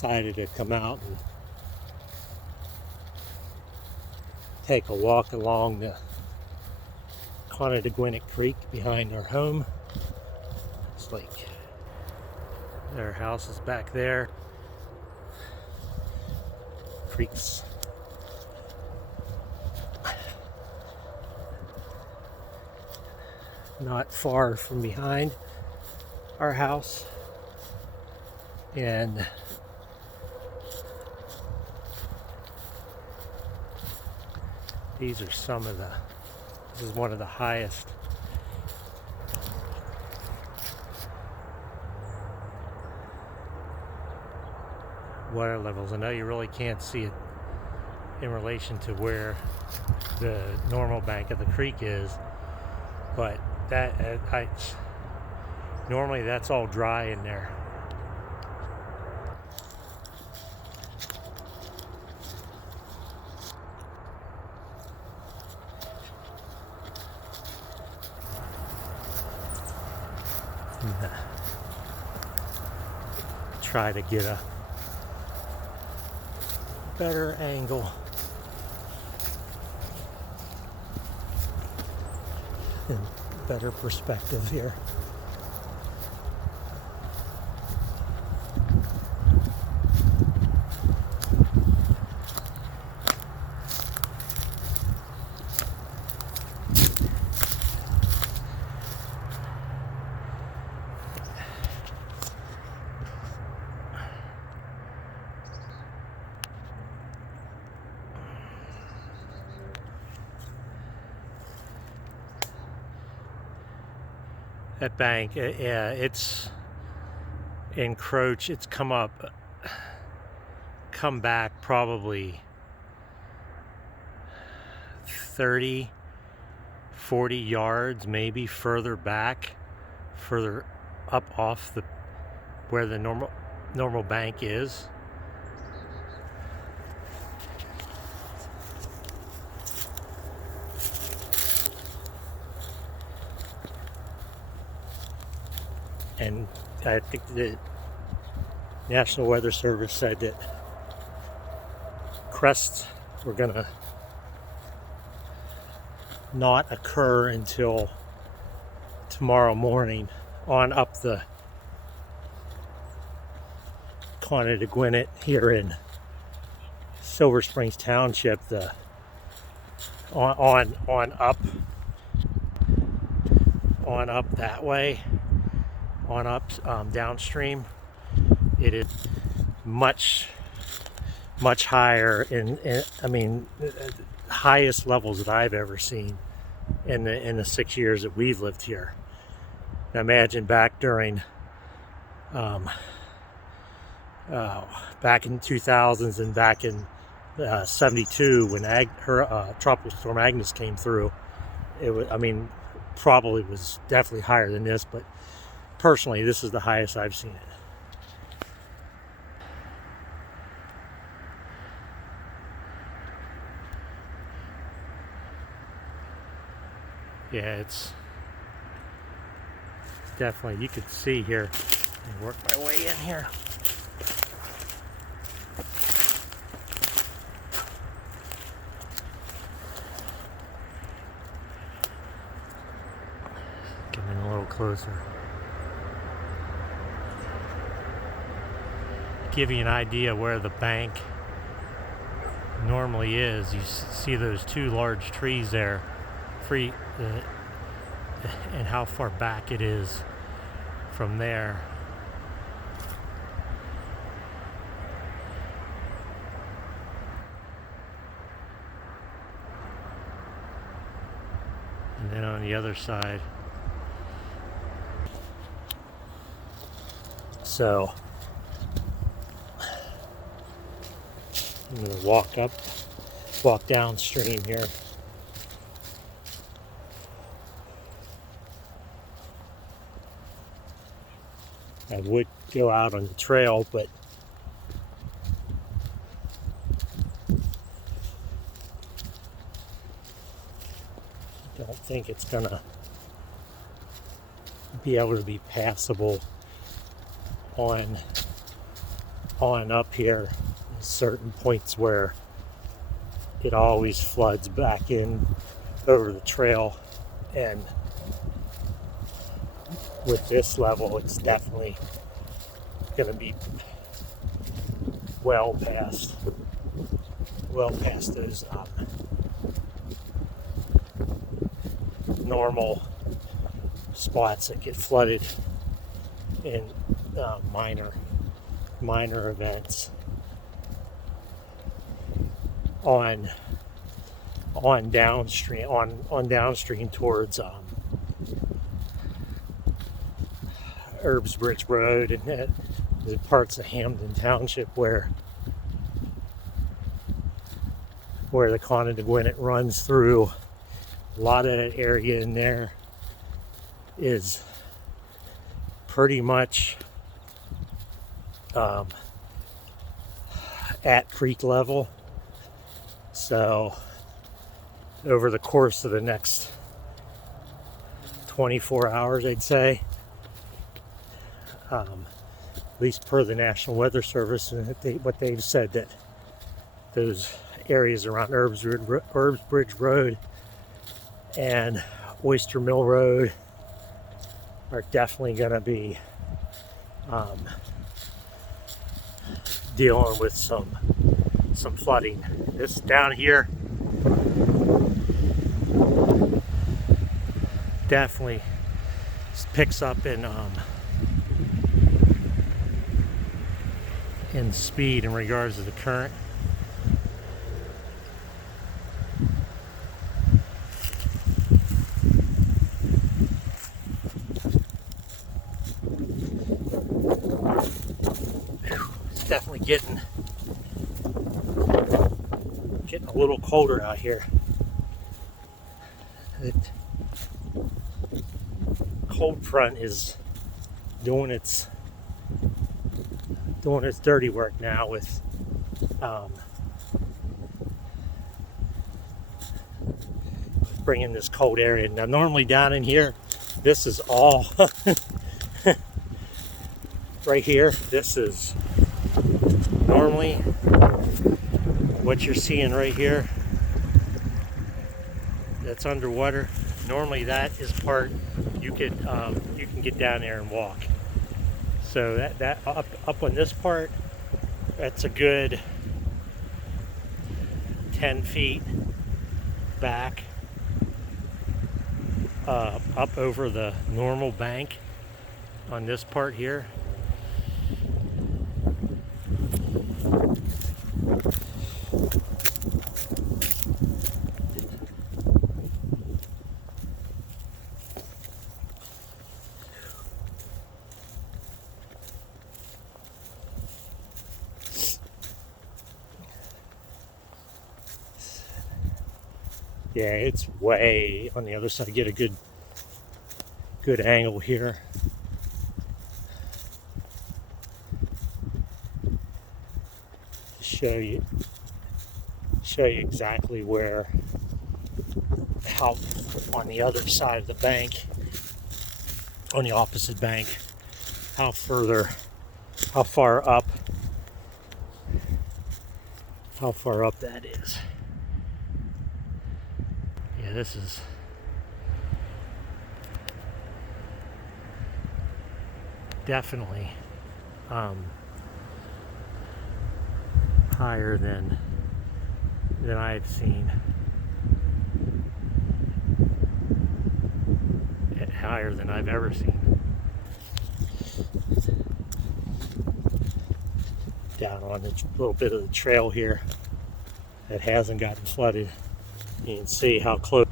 decided to come out and take a walk along the Conodoguinet Creek behind our home. It's like their house is back there. Creek's not far from behind our house, and these are some of the, this is one of the highest water levels. I know you really can't see it in relation to where the normal bank of the creek is, but that normally that's all dry in there. Try to get a better angle. And better perspective here. That bank, yeah, it's encroached. It's come back probably 30, 40 yards, maybe further back, further up off the where the normal bank is. And I think the National Weather Service said that crests were going to not occur until tomorrow morning on up the Conodoguinet here in Silver Springs Township. On up that way. On up downstream, it is much higher in I mean, highest levels that I've ever seen in the 6 years that we've lived here. Now imagine back during back in 2000s and back in 72 when Tropical Storm Agnes came through. It was, I mean, probably was definitely higher than this, but personally, this is the highest I've seen it. Yeah, it's definitely, you could see here. Let me work my way in here. Getting a little closer. Give you an idea where the bank normally is. You see those two large trees there, and how far back it is from there. And then on the other side. So I'm going to walk downstream here. I would go out on the trail, but I don't think it's going to be able to be passable on on up here, certain points where it always floods back in over the trail, and with this level it's definitely going to be well past those normal spots that get flooded in minor events on downstream towards Bridge Road and the parts of Hamden Township where the Conodoguinet runs through. A lot of that area in there is pretty much at creek level. So over the course of the next 24 hours, I'd say, at least per the National Weather Service, and what they've said, that those areas around Bridge Road and Oyster Mill Road are definitely going to be dealing with some flooding. This down here definitely picks up in speed in regards to the current. It's definitely getting a little colder out here. The cold front is doing its dirty work now with bringing this cold area. Now normally down in here, this is all right here, this is normally what you're seeing right here that's underwater. Normally that is part you can get down there and walk. So that up on this part, that's a good 10 feet back up over the normal bank on this part here. Yeah, it's way on the other side. Get a good angle here. To show you exactly how on the other side of the bank, on the opposite bank, how far up that is. Yeah, this is definitely higher than I've seen. Higher than I've ever seen. Down on the little bit of the trail here that hasn't gotten flooded, you can see how close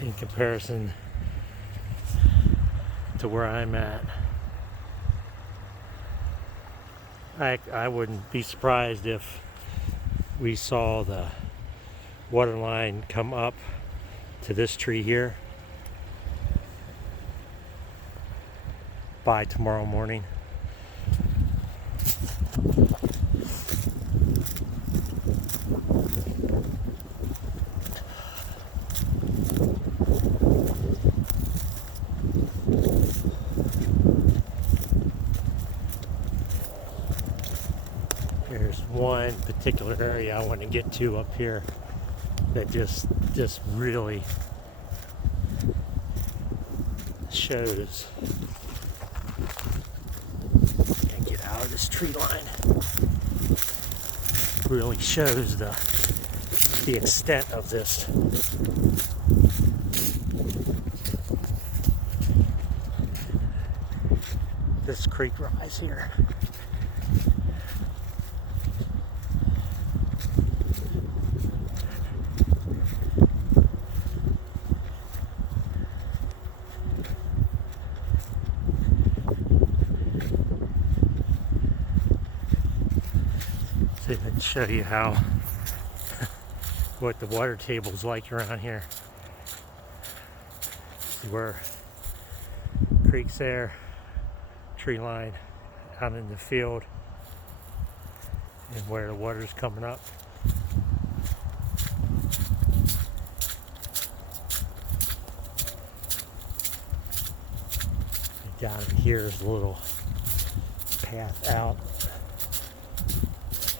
in comparison to where I'm at. I wouldn't be surprised if we saw the water line come up to this tree here by tomorrow morning. one particular area I want to get to up here that just really shows. Can't get out of this tree line. Really shows the extent of this. This creek rise here. See if I can show you how what the water table is like around here. See where creek's there, tree line out in the field, and where the water's coming up. And down in here is a little path out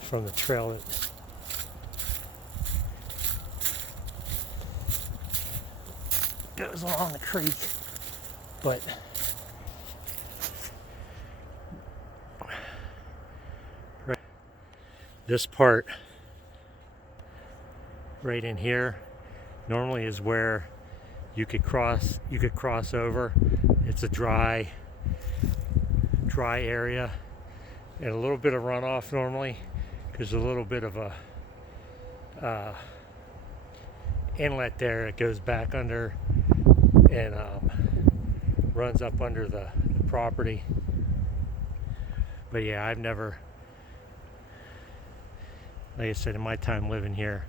from the trail that goes along the creek, but this part right in here normally is where you could cross over. It's a dry area and a little bit of runoff normally. There's a little bit of a inlet there that goes back under and runs up under the property. But yeah, I've never, like I said, in my time living here,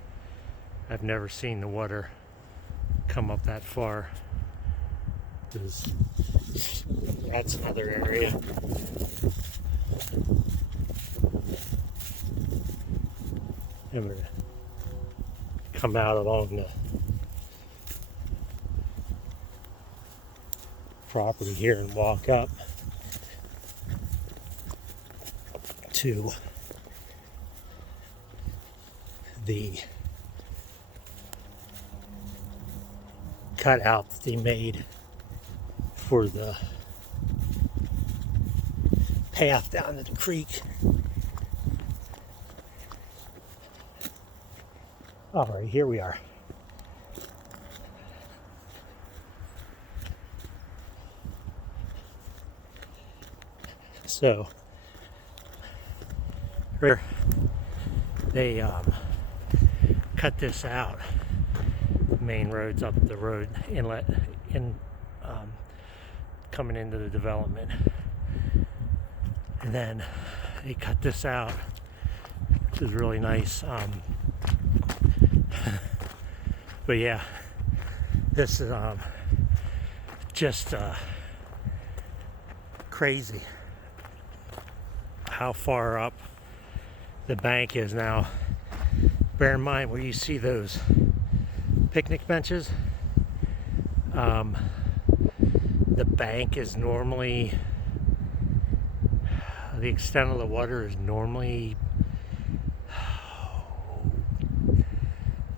I've never seen the water come up that far. That's another area. I'm going to come out along the property here and walk up to the cutout that they made for the path down to the creek. All right, here we are. So, here they cut this out. Main roads up the road inlet in coming into the development, and then they cut this out, which is really nice. But yeah, this is just crazy how far up the bank is now. Bear in mind where you see those picnic benches, the bank is normally, the extent of the water is normally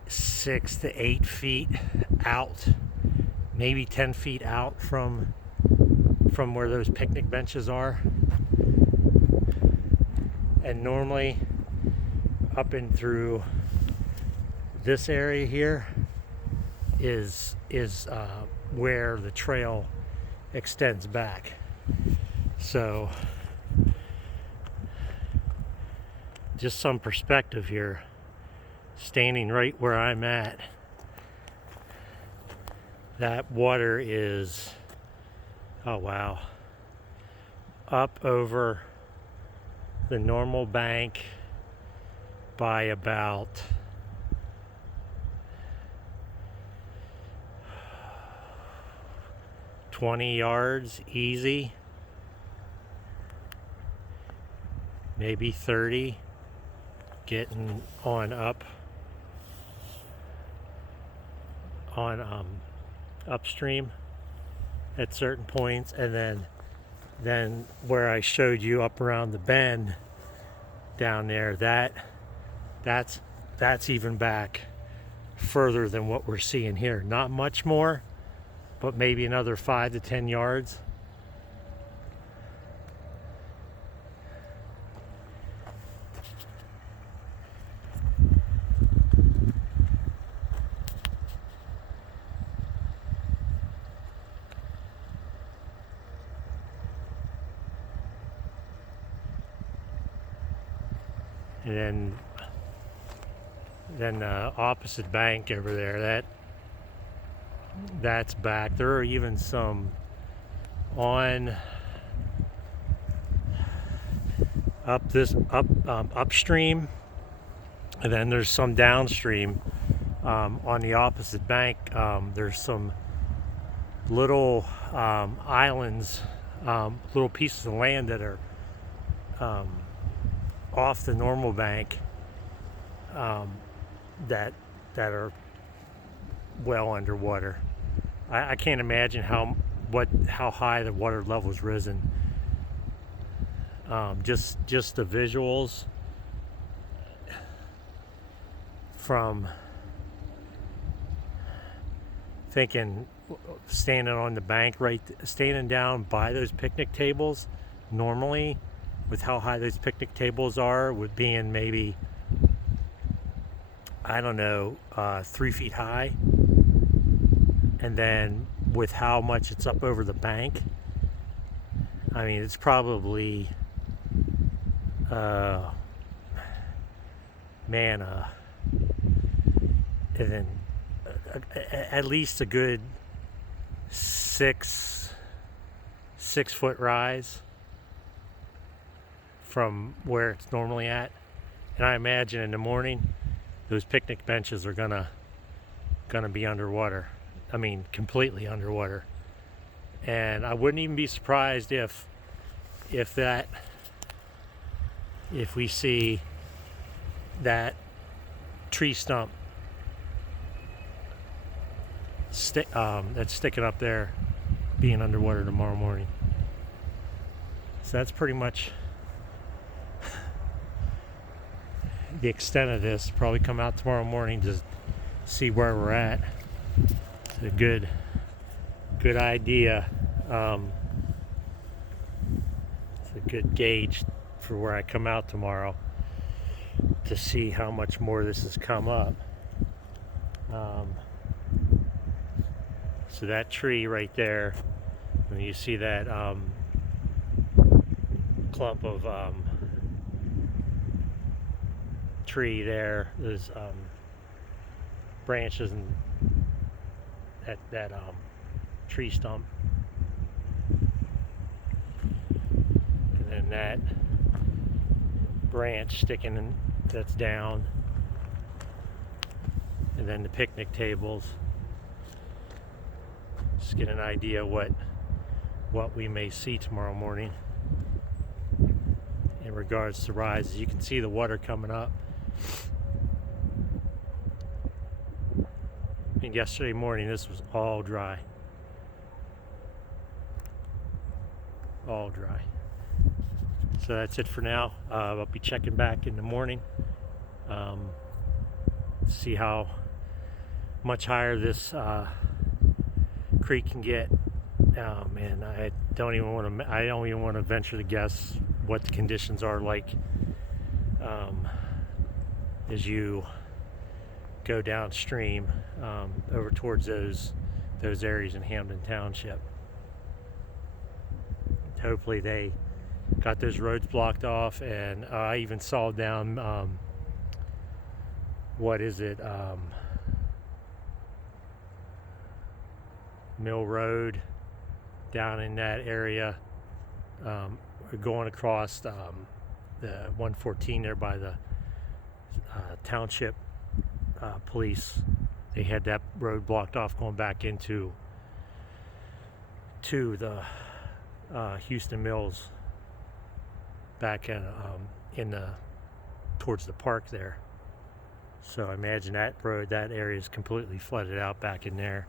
6 to 8 feet out, maybe 10 feet out from where those picnic benches are. And normally up and through this area here is where the trail extends back. So just some perspective here, standing right where I'm at, that water is, oh wow, up over the normal bank by about 20 yards easy, maybe 30, getting on up on upstream at certain points, and then where I showed you up around the bend down there, that's even back further than what we're seeing here. Not much more, but maybe another 5 to 10 yards. And then opposite bank over there, that's back. There are even some on upstream, and then there's some downstream on the opposite bank. There's some little islands, little pieces of land that are off the normal bank, that are well underwater. I can't imagine how high the water level's risen. Just the visuals from thinking, standing on the bank, standing down by those picnic tables, normally, with how high those picnic tables are, with being maybe, I don't know, 3 feet high, and then with how much it's up over the bank, I mean, it's probably, and then at least a good 6 foot rise from where it's normally at. And I imagine in the morning those picnic benches are gonna be underwater. I mean, completely underwater. And I wouldn't even be surprised if we see that tree stump that's sticking up there being underwater tomorrow morning. So that's pretty much the extent of this. Probably come out tomorrow morning to see where we're at. It's a good idea. It's a good gauge for where I come out tomorrow to see how much more this has come up. So that tree right there, when you see that clump of tree there, there's branches and that tree stump, and then that branch sticking in, that's down, and then the picnic tables. Just get an idea what we may see tomorrow morning in regards to rises. You can see the water coming up. And yesterday morning this was all dry. All dry. So that's it for now. I'll be checking back in the morning. See how much higher this creek can get. And I don't even want to venture to guess what the conditions are like as you go downstream over towards those areas in Hamden Township. Hopefully they got those roads blocked off, and I even saw down Mill Road down in that area, going across the 114 there by the township police. They had that road blocked off going back into the Houston Mills, back towards the park there. So I imagine that area is completely flooded out back in there.